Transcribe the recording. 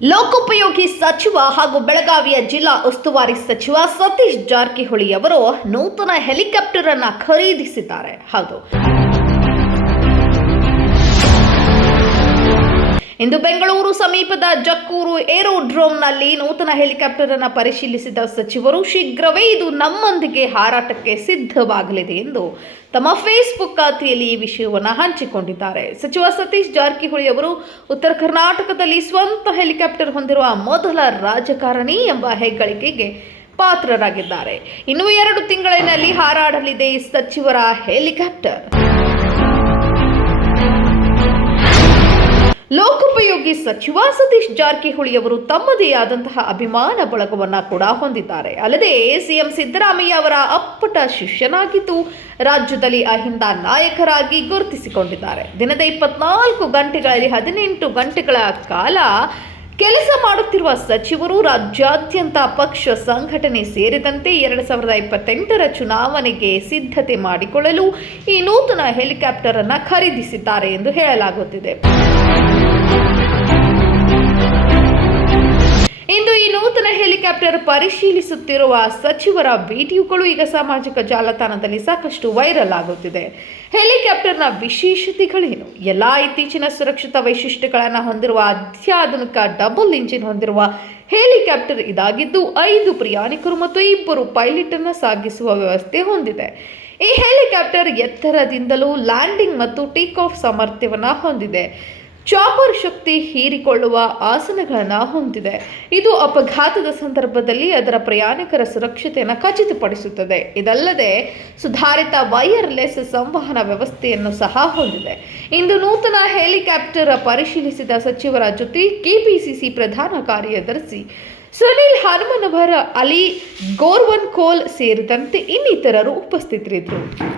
ಲೋಕೋಪಯೋಗಿ ಸಚಿವ ಹಾಗೂ ಬೆಳಗಾವಿಯ ಜಿಲ್ಲಾ ಉಸ್ತುವಾರಿ ಸಚಿವ ಸತೀಶ್ ಜಾರಕಿಹೊಳಿ ಅವರು ನೂತನ ಹೆಲಿಕಾಪ್ಟರ್ ಅನ್ನ ಖರೀದಿಸಿದ್ದಾರೆ. ಹೌದು. ಇಂದು ಬೆಂಗಳೂರು ಸಮೀಪದ ಜಕ್ಕೂರು ಏರೋಡ್ರೋಮ್ನಲ್ಲಿ ನೂತನ ಹೆಲಿಕಾಪ್ಟರ್ ಅನ್ನು ಪರಿಶೀಲಿಸಿದ ಸಚಿವರು, ಶೀಘ್ರವೇ ಇದು ನಮ್ಮೊಂದಿಗೆ ಹಾರಾಟಕ್ಕೆ ಸಿದ್ಧವಾಗಲಿದೆ ಎಂದು ತಮ್ಮ ಫೇಸ್ಬುಕ್ ಖಾತೆಯಲ್ಲಿ ಈ ವಿಷಯವನ್ನು ಹಂಚಿಕೊಂಡಿದ್ದಾರೆ. ಸಚಿವ ಸತೀಶ್ ಜಾರಕಿಹೊಳಿ ಅವರು, ಉತ್ತರ ಕರ್ನಾಟಕದಲ್ಲಿ ಸ್ವಂತ ಹೆಲಿಕಾಪ್ಟರ್ ಹೊಂದಿರುವ ಮೊದಲ ರಾಜಕಾರಣಿ ಎಂಬ ಹೆಗ್ಗಳಿಕೆಗೆ ಪಾತ್ರರಾಗಿದ್ದಾರೆ. ಇನ್ನು ಎರಡು ತಿಂಗಳಿನಲ್ಲಿ ಹಾರಾಡಲಿದೆ ಸಚಿವರ ಹೆಲಿಕಾಪ್ಟರ್. ಲೋಕೋಪಯೋಗಿ ಸಚಿವ ಸತೀಶ್ ಜಾರಕಿಹೊಳಿ ಅವರು ತಮ್ಮದೇ ಆದಂತಹ ಅಭಿಮಾನ ಬಳಗವನ್ನ ಕೂಡ ಹೊಂದಿದ್ದಾರೆ. ಅಲ್ಲದೆ ಸಿಎಂ ಸಿದ್ದರಾಮಯ್ಯ ಅವರ ಅಪ್ಪಟ ಶಿಷ್ಯನಾಗಿದ್ದು ರಾಜ್ಯದಲ್ಲಿ ಅಹಿಂದ ನಾಯಕರಾಗಿ ಗುರುತಿಸಿಕೊಂಡಿದ್ದಾರೆ. ದಿನದ ಇಪ್ಪತ್ನಾಲ್ಕು ಗಂಟೆಗಳಲ್ಲಿ ಹದಿನೆಂಟು ಗಂಟೆಗಳ ಕಾಲ ಕೆಲಸ ಮಾಡುತ್ತಿರುವ ಸಚಿವರು ರಾಜ್ಯಾದ್ಯಂತ ಪಕ್ಷ ಸಂಘಟನೆ ಸೇರಿದಂತೆ ಎರಡು ಸಾವಿರದ ಇಪ್ಪತ್ತೆಂಟರ ಚುನಾವಣೆಗೆ ಸಿದ್ಧತೆ ಮಾಡಿಕೊಳ್ಳಲು ಈ ನೂತನ ಹೆಲಿಕಾಪ್ಟರ್ ಅನ್ನು ಖರೀದಿಸಿದ್ದಾರೆ ಎಂದು ಹೇಳಲಾಗುತ್ತಿದೆ. ಇಂದು ಈ ನೂತನ ಹೆಲಿಕಾಪ್ಟರ್ ಪರಿಶೀಲಿಸುತ್ತಿರುವ ಸಚಿವರ ವಿಡಿಯೋಗಳು ಈಗ ಸಾಮಾಜಿಕ ಜಾಲತಾಣದಲ್ಲಿ ಸಾಕಷ್ಟು ವೈರಲ್ ಆಗುತ್ತಿದೆ. ಹೆಲಿಕಾಪ್ಟರ್ನ ವಿಶೇಷತೆಗಳೇನು? ಎಲ್ಲ ಇತ್ತೀಚಿನ ಸುರಕ್ಷತಾ ವೈಶಿಷ್ಟ್ಯಗಳನ್ನು ಹೊಂದಿರುವ, ಅತ್ಯಾಧುನಿಕ ಡಬಲ್ ಇಂಜಿನ್ ಹೊಂದಿರುವ ಹೆಲಿಕಾಪ್ಟರ್ ಇದಾಗಿದ್ದು, ಐದು ಪ್ರಯಾಣಿಕರು ಮತ್ತು ಇಬ್ಬರು ಪೈಲಟ್ ಅನ್ನು ಸಾಗಿಸುವ ವ್ಯವಸ್ಥೆ ಹೊಂದಿದೆ. ಈ ಹೆಲಿಕಾಪ್ಟರ್ ಎತ್ತರದಿಂದಲೂ ಲ್ಯಾಂಡಿಂಗ್ ಮತ್ತು ಟೇಕ್ ಆಫ್ ಸಾಮರ್ಥ್ಯವನ್ನು ಹೊಂದಿದೆ. ಚಾಪರ್ ಶಕ್ತಿ ಹೀರಿಕೊಳ್ಳುವ ಆಸನಗಳನ್ನು ಹೊಂದಿದೆ. ಇದು ಅಪಘಾತದ ಸಂದರ್ಭದಲ್ಲಿ ಅದರ ಪ್ರಯಾಣಿಕರ ಸುರಕ್ಷತೆಯನ್ನು ಖಚಿತಪಡಿಸುತ್ತದೆ. ಇದಲ್ಲದೆ ಸುಧಾರಿತ ವೈರ್ಲೆಸ್ ಸಂವಹನ ವ್ಯವಸ್ಥೆಯನ್ನು ಸಹ ಹೊಂದಿದೆ. ಇಂದು ನೂತನ ಹೆಲಿಕಾಪ್ಟರ್ ಪರಿಶೀಲಿಸಿದ ಸಚಿವರ ಜೊತೆ ಕೆಪಿಸಿಸಿ ಪ್ರಧಾನ ಕಾರ್ಯದರ್ಶಿ ಸುನಿಲ್ ಹನುಮನವರ, ಅಲಿ ಗೋರ್ವನ್ ಕೋಲ್ ಸೇರಿದಂತೆ ಇನ್ನಿತರರು ಉಪಸ್ಥಿತರಿದ್ದರು.